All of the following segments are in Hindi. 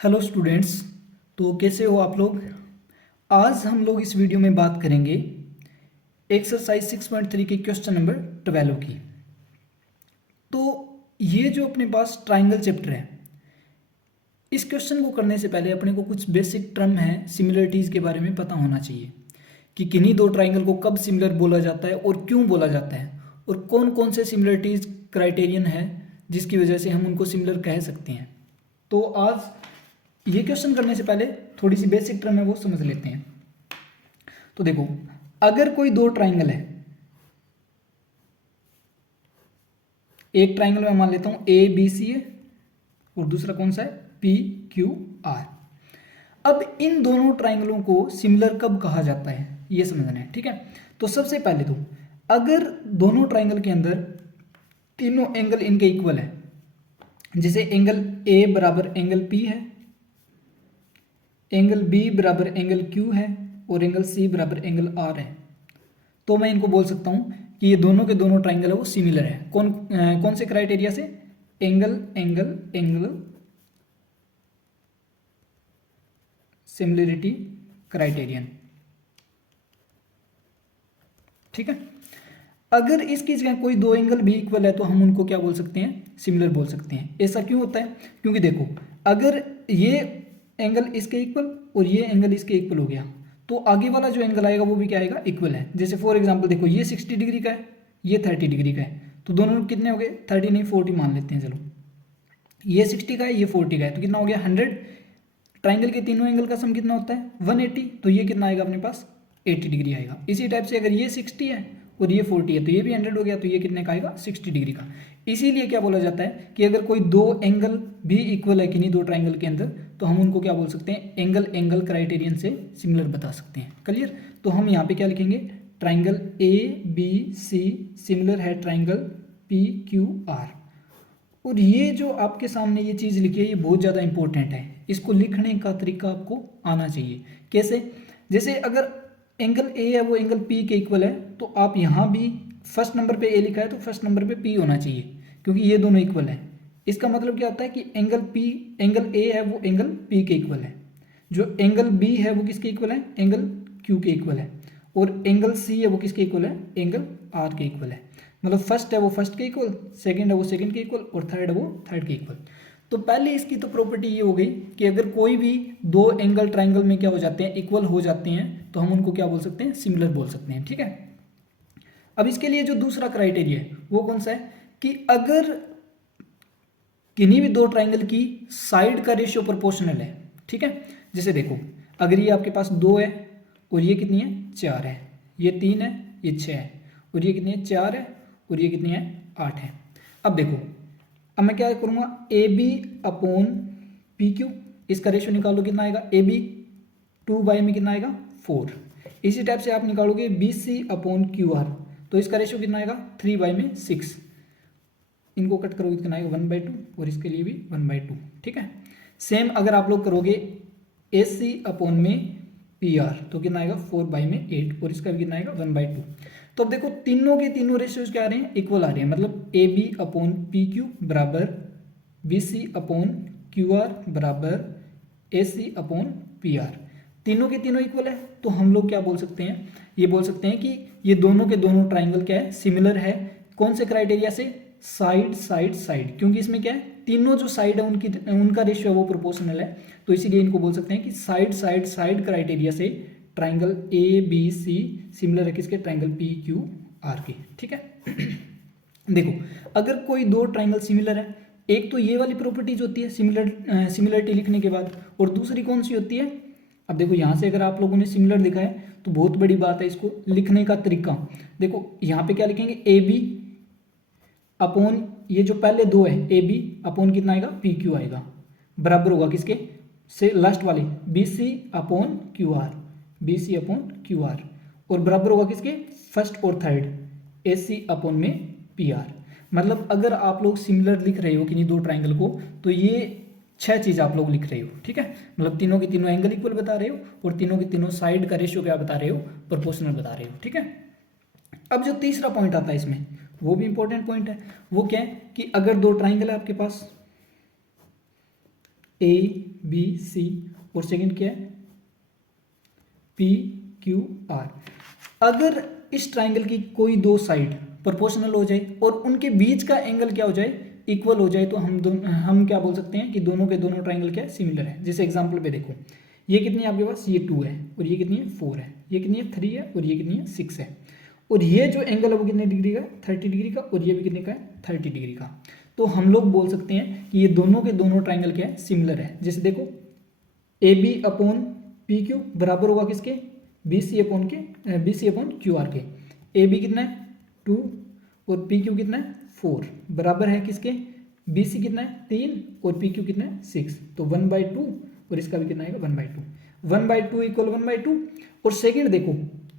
Hello students. तो कैसे हो आप लोग। आज हम लोग इस वीडियो में बात करेंगे एक्सरसाइज 6.3 के क्वेश्चन नंबर 12 की। तो ये जो अपने पास ट्राइंगल चैप्टर है, इस क्वेश्चन को करने से पहले अपने को कुछ बेसिक टर्म है सिमिलरिटीज़ के बारे में पता होना चाहिए कि किन्हीं दो ट्राइंगल को कब सिमिलर बोला जाता है और क्यों बोला जाता है, और कौन कौन से सिमिलरिटीज़ क्राइटेरियन है जिसकी वजह से हम उनको सिमिलर कह सकते हैं। तो आज ये क्वेश्चन करने से पहले थोड़ी सी बेसिक टर्म है वो समझ लेते हैं। तो देखो, अगर कोई दो ट्राइंगल है, एक ट्राइंगल मैं मान लेता हूं ए बी सी है और दूसरा कौन सा है पी क्यू आर। अब इन दोनों ट्राइंगलों को सिमिलर कब कहा जाता है ये समझना है, ठीक है। तो सबसे पहले तो अगर दोनों ट्राइंगल के अंदर तीनों एंगल इनके इक्वल है, जैसे एंगल ए बराबर एंगल पी है, एंगल बी बराबर एंगल क्यू है और एंगल सी बराबर एंगल आर है, तो मैं इनको बोल सकता हूं कि ये दोनों के दोनों ट्राइंगल है वो सिमिलर है। कौन से क्राइटेरिया से? Angle angle angle similarity criterion, ठीक है। अगर इसकी जगह कोई दो एंगल भी इक्वल है तो हम उनको क्या बोल सकते हैं? सिमिलर बोल सकते हैं। ऐसा क्यों होता है? क्योंकि देखो, अगर ये एंगल इसके इक्वल और ये एंगल इसके इक्वल हो गया तो आगे वाला जो एंगल आएगा वो भी क्या आएगा? इक्वल है। जैसे फॉर एग्जांपल देखो, ये 60 डिग्री का है, ये 30 डिग्री का है, तो दोनों कितने हो गए? 30 नहीं 40 मान लेते हैं, चलो। ये 60 का है, ये 40 का है, तो कितना हो गया? 100। ट्राइंगल के तीनों एंगल का सम कितना होता है? 180, तो ये कितना आएगा अपने पास? 80 डिग्री आएगा। इसी टाइप से अगर ये 60 है और ये 40 है तो ये भी 100 हो गया, तो ये कितने का आएगा? 60 डिग्री का। इसीलिए क्या बोला जाता है कि अगर कोई दो एंगल भी इक्वल है किन्हीं दो ट्राइंगल के अंदर तो हम उनको क्या बोल सकते हैं? एंगल एंगल क्राइटेरियन से सिमिलर बता सकते हैं। क्लियर? तो हम यहाँ पे क्या लिखेंगे? Triangle A B C similar है ट्राइंगल पी क्यू आर। और ये जो आपके सामने ये चीज़ लिखी है ये बहुत ज़्यादा इंपॉर्टेंट है, इसको लिखने का तरीका आपको आना चाहिए। कैसे? जैसे अगर एंगल ए है वो एंगल पी के इक्वल है तो आप यहाँ भी फर्स्ट नंबर पे ए लिखा है तो फर्स्ट नंबर पे पी होना चाहिए, क्योंकि ये दोनों इक्वल है। इसका मतलब क्या होता है कि एंगल ए है वो एंगल पी के इक्वल है, जो एंगल बी है वो किसके इक्वल है? एंगल क्यू के इक्वल है, और एंगल सी है वो किसके इक्वल है? एंगल आर के इक्वल है। मतलब फर्स्ट है वो फर्स्ट के इक्वल, सेकंड है वो सेकंड के इक्वल और थर्ड है वो थर्ड के इक्वल। तो पहले इसकी तो प्रॉपर्टी ये हो गई कि अगर कोई भी दो एंगल ट्राइंगल में क्या हो जाते हैं? इक्वल हो जाते हैं, तो हम उनको क्या बोल सकते हैं? सिमिलर बोल सकते हैं, ठीक है। अब इसके लिए जो दूसरा क्राइटेरिया है वो कौन सा है कि अगर किन्हीं भी दो ट्राइंगल की साइड का रेशियो प्रोपोर्शनल है, ठीक है। जैसे देखो, अगर ये आपके पास 2 है और ये कितनी है? 4 है, ये 3 है, ये 6 है, और ये कितनी है? 4 है, और ये कितनी है? 8 है। अब देखो, अब मैं क्या करूँगा? A B upon P Q, इसका रेशियो निकालो, कितना आएगा? ए बी 2 में कितना आएगा? 4। इसी टाइप से आप निकालोगे B C upon Q R, तो इसका रेशियो कितना आएगा? 3 में 6। इनको कट करोगे कितना आएगा? 1/2, और इसके लिए भी 1/2, ठीक है। सेम अगर आप लोग करोगे ए सी अपॉन में पी आर तो कितना आएगा? 4 में 8, और इसका भी कितना आएगा? 1/2। तो अब देखो, तीनों के तीनों रेशियोज क्या आ रहे हैं? इक्वल आ रहे हैं। मतलब A B upon P Q बराबर B C upon Q R बराबर A C upon P R. तीनों के तीनों इक्वल है, तो हम लोग क्या बोल सकते हैं? ये बोल सकते हैं कि ये दोनों के दोनों ट्राइंगल क्या है? सिमिलर है। कौन से क्राइटेरिया से? साइड साइड साइड, क्योंकि इसमें क्या है? तीनों जो साइड है उनका रेशियो है वो प्रोपोर्शनल है, तो इसीलिए इनको बोल सकते हैं कि साइड साइड साइड क्राइटेरिया से triangle A B C similar है किसके? ट्राइंगल पी क्यू आर के, ठीक है। देखो, अगर कोई दो ट्राइंगल सिमिलर है, एक तो ये वाली प्रॉपर्टीज होती है सिमिलरिटी लिखने के बाद, और दूसरी कौन सी होती है? अब देखो, यहाँ से अगर आप लोगों ने सिमिलर लिखा है तो बहुत बड़ी बात है इसको लिखने का तरीका। देखो यहाँ पे क्या लिखेंगे? ए बी अपॉन ये जो पहले दो है ए बी अपॉन कितना आएगा? पी क्यू आएगा, बराबर होगा किसके? से लास्ट वाले B C upon Q R, B C upon Q R, और बराबर होगा किसके? फर्स्ट और थर्ड ए सी अपॉन में पी आर। मतलब अगर आप लोग सिमिलर लिख रहे हो किन्हीं दो ट्राइंगल को तो ये 6 चीज़ आप लोग लिख रहे हो, ठीक है। मतलब तीनों के तीनों एंगल इक्वल बता रहे हो और तीनों के तीनों साइड का रेशियो क्या बता रहे हो? प्रोपोर्शनल बता रहे हो, ठीक है। अब जो तीसरा पॉइंट आता है इसमें वो भी इंपॉर्टेंट पॉइंट है। वो क्या है कि अगर दो ट्राइंगल है आपके पास, ए बी सी और सेकंड क्या है पी क्यू आर। अगर इस ट्राइंगल की कोई दो साइड प्रोपोर्शनल हो जाए और उनके बीच का एंगल क्या हो जाए इक्वल हो जाए तो हम क्या बोल सकते हैं कि दोनों के दोनों ट्राइंगल क्या सिमिलर है। जैसे एग्जांपल पे देखो ये कितनी है आपके पास, ये 2 है और ये कितनी है 4 है, ये कितनी है 3 है और ये कितनी है 6 है। और ये जो एंगल है वो कितने डिग्री का 30 डिग्री का और ये भी कितने का है 30 डिग्री का। तो हम लोग बोल सकते हैं कि ये दोनों के दोनों ट्राइंगल क्या है सिमिलर है। जैसे देखो A B upon P Q बराबर होगा किसके B C upon Q R के। ए बी कितना है 2 और पी क्यू कितना है 4 बराबर है किसके बी सी कितना है 3 और पी क्यू कितना है 6। तो 1/2 और इसका भी कितना आएगा 1/2, 1/2 इक्वल 1/2। और सेकंड देखो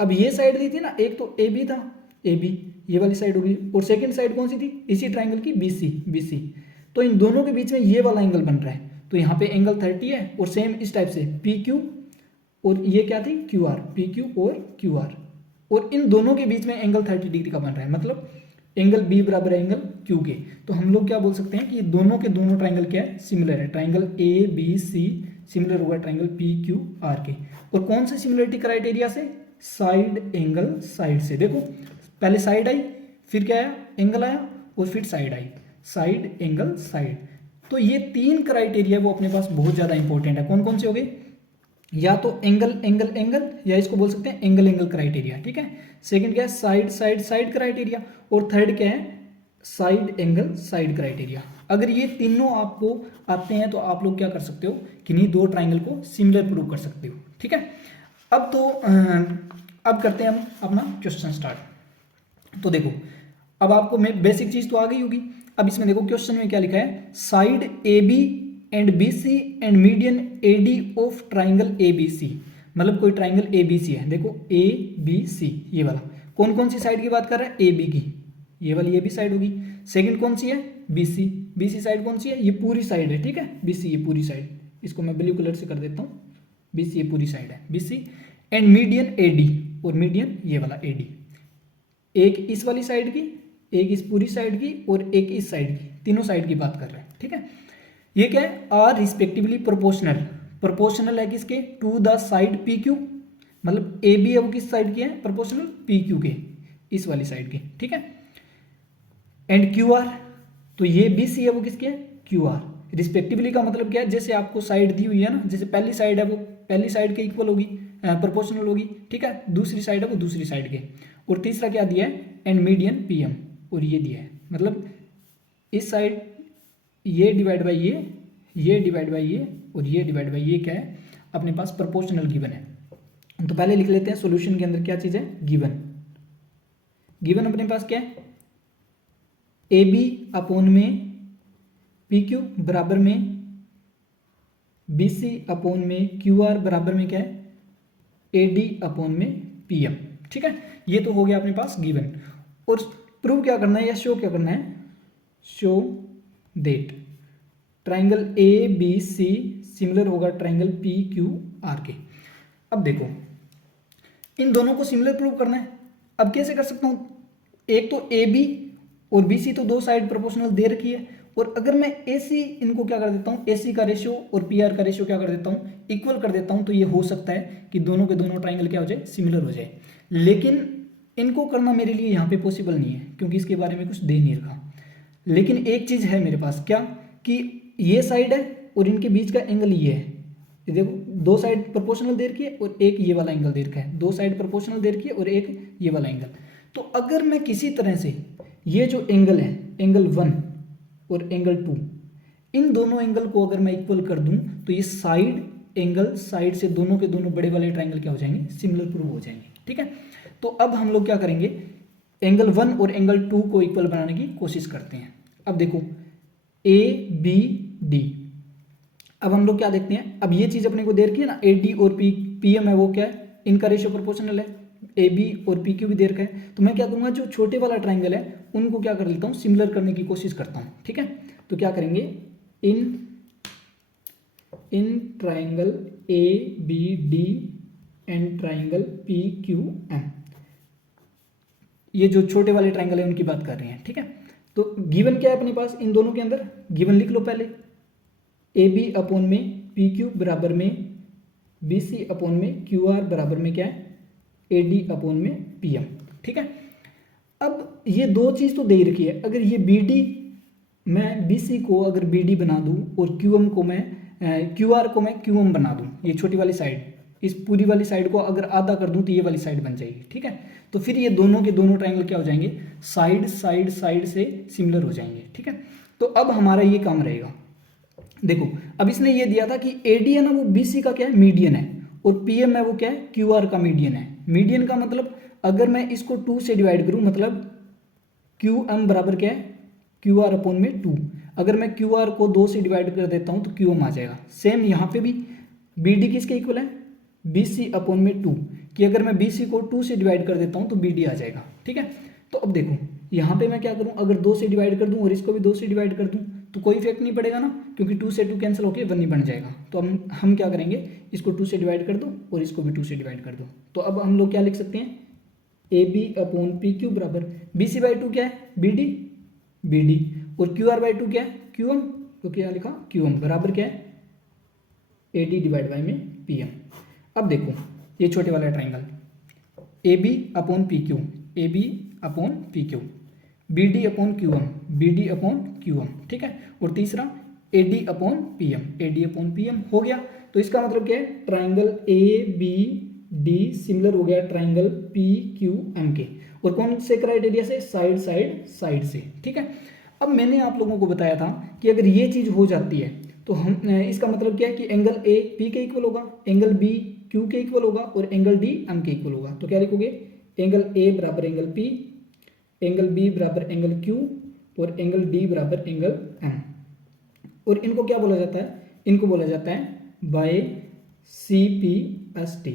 अब ये साइड दी थी ना, एक तो ए बी था, ए बी ये वाली साइड होगी और सेकंड साइड कौन सी थी इसी ट्राइंगल की बी सी। तो इन दोनों के बीच में ये वाला एंगल बन रहा है तो यहाँ पे एंगल 30 है और सेम इस टाइप से पी क्यू और ये क्या थी क्यू आर, पी क्यू और क्यू आर और इन दोनों के बीच में एंगल 30 डिग्री का बन रहा है, मतलब एंगल बी बराबर है एंगल क्यू के। तो हम लोग क्या बोल सकते हैं कि दोनों के दोनों ट्राइंगल क्या है सिमिलर है। Triangle A B C similar होगा ट्राइंगल पी क्यू आर के। और कौन से सिमिलरिटी क्राइटेरिया से, साइड एंगल साइड से। देखो पहले साइड आई फिर क्या आया एंगल आया और फिर side I, side angle side. तो ये 3 क्राइटेरिया वो अपने पास बहुत ज्यादा इंपॉर्टेंट है। कौन कौन से हो गए, या तो एंगल एंगल एंगल या इसको बोल सकते हैं एंगल एंगल क्राइटेरिया, ठीक है। सेकंड क्या है साइड साइड साइड क्राइटेरिया और थर्ड क्या है साइड एंगल साइड क्राइटेरिया। अगर ये तीनों आपको आते हैं तो आप लोग क्या कर सकते हो किन्हीं दो ट्राइंगल को सिमिलर प्रूव कर सकते हो, ठीक है। अब तो अब करते हैं हम अपना क्वेश्चन स्टार्ट। तो देखो अब आपको बेसिक चीज तो आ गई होगी। अब इसमें देखो क्वेश्चन में क्या लिखा है, side A B and B C and median A D of triangle A B C. मतलब कोई ट्राइंगल ए बी सी है, देखो ए बी सी ये वाला कौन कौन सी साइड की बात कर रहा है ए बी की, ये वाली ए बी साइड होगी। सेकंड कौन सी है बी सी साइड कौन सी है ये पूरी साइड है, ठीक है बी सी ये पूरी साइड, इसको मैं ब्लू कलर से कर देता हूँ, बी सी ये पूरी साइड है B C. And median A D और मीडियन ये वाला ए डी, एक इस वाली साइड की एक इस पूरी साइड की और एक इस साइड की, तीनों साइड की बात कर रहे हैं, ठीक है। ये क्या है आर रिस्पेक्टिवली प्रोपोर्शनल, प्रोपोर्शनल है किसके to the side P Q, मतलब ए बी है वो किस साइड की है प्रोपोर्शनल पी क्यू के इस वाली साइड की, ठीक है। एंड क्यू आर तो ये बी सी है वो किसके है क्यू आर। रिस्पेक्टिवली का मतलब क्या है, जैसे आपको साइड दी हुई है ना, जैसे पहली साइड है वो पहली साइड के इक्वल होगी प्रोपोर्शनल होगी, ठीक है। दूसरी साइड है वो दूसरी साइड के। और तीसरा क्या दिया है एंड मीडियन पी एम, और ये दिया है मतलब इस साइड ये डिवाइड बाई ये डिवाइड बाई ये और ये डिवाइड बाई ये क्या है अपने पास प्रोपोर्शनल गिवन है। तो पहले लिख लेते हैं सॉल्यूशन के अंदर क्या चीज़ है गिवन। गिवन अपने पास क्या है ए बी अपॉन में पी क्यू बराबर में बी सी अपॉन में क्यू आर बराबर में क्या है ए डी अपॉन में पी एम, ठीक है। ये तो हो गया अपने पास गिवन। और प्रूव क्या करना है या शो क्या करना है, show that triangle A B C similar होगा ट्राइंगल पी क्यू आर के। अब देखो इन दोनों को सिमिलर प्रूव करना है। अब कैसे कर सकता हूं, एक तो ए बी और बी सी तो दो साइड प्रोपोर्शनल दे रखी है, और अगर मैं ए सी इनको क्या कर देता हूं ए सी का रेशियो और पी आर का रेशियो क्या कर देता हूं इक्वल कर देता हूं, तो ये हो सकता है कि दोनों के दोनों ट्राइंगल क्या हो जाए सिमिलर हो जाए। लेकिन इनको करना मेरे लिए यहाँ पे पॉसिबल नहीं है क्योंकि इसके बारे में कुछ दे नहीं रखा। लेकिन एक चीज़ है मेरे पास क्या कि ये साइड है और इनके बीच का एंगल ये है, ये देखो दो साइड प्रोपोर्शनल दे रखी है और एक ये वाला एंगल दे रखा है, दो साइड प्रोपोर्शनल दे रखी है और एक ये वाला एंगल। तो अगर मैं किसी तरह से ये जो एंगल है एंगल 1 और एंगल 2 इन दोनों एंगल को अगर मैं इक्वल कर दूं तो ये साइड एंगल साइड से दोनों के दोनों बड़े वाले ट्राइंगल क्या हो जाएंगे सिमिलर प्रूव हो जाएंगे, ठीक है। तो अब हम लोग क्या करेंगे एंगल 1 और एंगल 2 को इक्वल बनाने की कोशिश करते हैं। अब देखो ए बी डी, अब हम लोग क्या देखते हैं, अब ये चीज अपने को दे रखी है ना ए डी और पी एम है वो क्या है इनका रेशियो प्रोपोर्शनल है, ए बी और पी क्यू भी दे रखा है। तो मैं क्या करूंगा जो छोटे वाला ट्राइंगल है उनको क्या कर लेता हूँ सिमिलर करने की कोशिश करता हूँ, ठीक है। तो क्या करेंगे in triangle A B D and triangle P Q M, ये जो छोटे वाले ट्राइंगल है उनकी बात कर रहे हैं, ठीक है। तो गिवन क्या है अपने पास इन दोनों के अंदर, गिवन लिख लो पहले ए बी अपॉन में पी क्यू बराबर में बी सी अपॉन में क्यू आर बराबर में क्या है ए डी अपॉन में पी एम। ठीक है, अब ये दो चीज़ तो दे ही रखी है। अगर ये बी डी, मैं बी सी को अगर बी डी बना दूँ और क्यू एम को मैं क्यू आर को मैं क्यू एम बना दूँ, ये छोटी वाली साइड, इस पूरी वाली साइड को अगर आधा कर दूँ तो ये वाली साइड बन जाएगी। ठीक है, तो फिर ये दोनों के दोनों ट्रायंगल क्या हो जाएंगे, साइड साइड साइड से सिमिलर हो जाएंगे। ठीक है, तो अब हमारा ये काम रहेगा, देखो अब इसने ये दिया था कि ए डी है ना वो बी सी का क्या है मीडियन है, और पी एम है वो क्या है क्यू आर का मीडियन है। मीडियन का मतलब अगर मैं इसको 2 से डिवाइड करूँ मतलब क्यू एम बराबर क्या है क्यू आर अपॉन में 2। अगर मैं क्यू आर को 2 से डिवाइड कर देता हूँ तो क्यू एम आ जाएगा। सेम यहाँ पे भी बी डी किसके इक्वल है बी सी अपॉन में 2, कि अगर मैं बी सी को 2 से डिवाइड कर देता हूँ तो बी डी आ जाएगा। ठीक है, तो अब देखो यहाँ पे मैं क्या करूँ, अगर 2 से डिवाइड कर दूँ और इसको भी 2 से डिवाइड कर दूँ तो कोई इफेक्ट नहीं पड़ेगा ना, क्योंकि 2 से 2 कैंसिल होकर 1 ही बन जाएगा। तो हम क्या करेंगे, इसको 2 से डिवाइड कर दो और इसको भी 2 से डिवाइड कर दो। तो अब हम लोग क्या लिख सकते हैं, A B upon P Q बराबर बी सी बाई 2 क्या है बी डी, बी डी, और क्यू आर बाई 2 क्या है क्यू एम, तो क्या लिखा क्यू एम बराबर क्या है ए डी डिवाइड बाई में पी एम। अब देखो ये छोटे वाला triangle A B upon P Q, A B upon P Q, B D upon Q M, B D upon Q M. ठीक है, और तीसरा A D upon P M, A D upon P M हो गया। तो इसका मतलब क्या है, triangle A B D similar हो गया ट्राइंगल पी क्यू एम के, और कौन से क्राइटेरिया से, साइड साइड साइड से। ठीक है, अब मैंने आप लोगों को बताया था कि अगर ये चीज़ हो जाती है तो हम इसका मतलब क्या है कि एंगल ए पी के इक्वल होगा, एंगल बी क्यू के इक्वल होगा और एंगल डी एम के इक्वल होगा। तो क्या लिखोगे, एंगल ए बराबर एंगल पी, एंगल बी बराबर एंगल क्यू और एंगल डी बराबर एंगल एम। और इनको क्या बोला जाता है, इनको बोला जाता है by C P S T,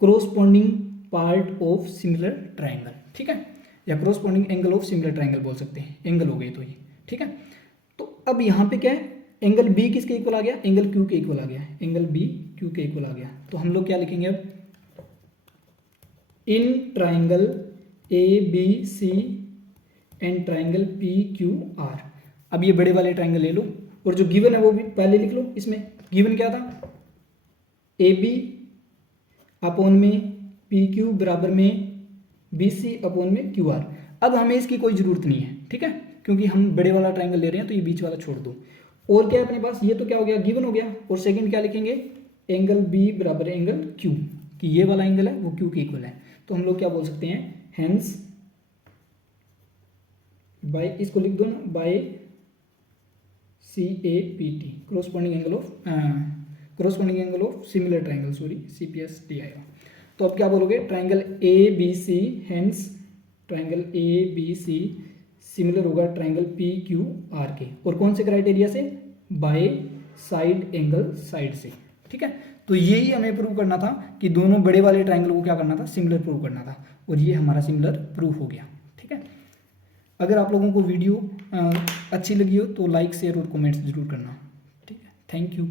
corresponding part of similar triangle. ठीक है, या corresponding angle of similar triangle बोल सकते हैं, एंगल हो गए तो ये। ठीक है, तो अब यहाँ पे क्या है, एंगल बी किसके इक्वल आ गया, एंगल क्यू के इक्वल आ गया, एंगल बी क्यू के इक्वल आ गया। तो हम लोग क्या लिखेंगे अब, in triangle A B C and triangle P Q R. अब ये बड़े वाले ट्राइंगल ले लो और जो गिवन है वो भी पहले लिख लो। इसमें गिवन क्या था, ए बी अपॉन में पी क्यू बराबर में बी सी अपॉन में क्यू आर। अब हमें इसकी कोई ज़रूरत नहीं है, ठीक है, क्योंकि हम बड़े वाला ट्राइंगल ले रहे हैं तो ये बीच वाला छोड़ दो। और क्या है अपने पास, ये तो क्या हो गया गिवन हो गया। और सेकंड क्या लिखेंगे, एंगल बी बराबर एंगल क्यू, कि ये वाला एंगल है वो क्यू के इक्वल है। तो हम लोग क्या बोल सकते हैं, हेंस बाय, इसको लिख दो ना, by C A P T, corresponding angle of similar triangle, sorry C P S T आएगा। तो अब क्या बोलोगे, triangle A B C, hence triangle A B C similar होगा ट्राइंगल पी क्यू आर के, और कौन से क्राइटेरिया से, बाय साइड एंगल साइड से। ठीक है, तो यही हमें प्रूव करना था कि दोनों बड़े वाले ट्राइंगल को क्या करना था, सिमिलर प्रूव करना था, और ये हमारा सिमिलर प्रूफ हो गया। ठीक है, अगर आप लोगों को वीडियो अच्छी लगी हो तो लाइक शेयर और कमेंट्स जरूर करना। ठीक है, थैंक यू।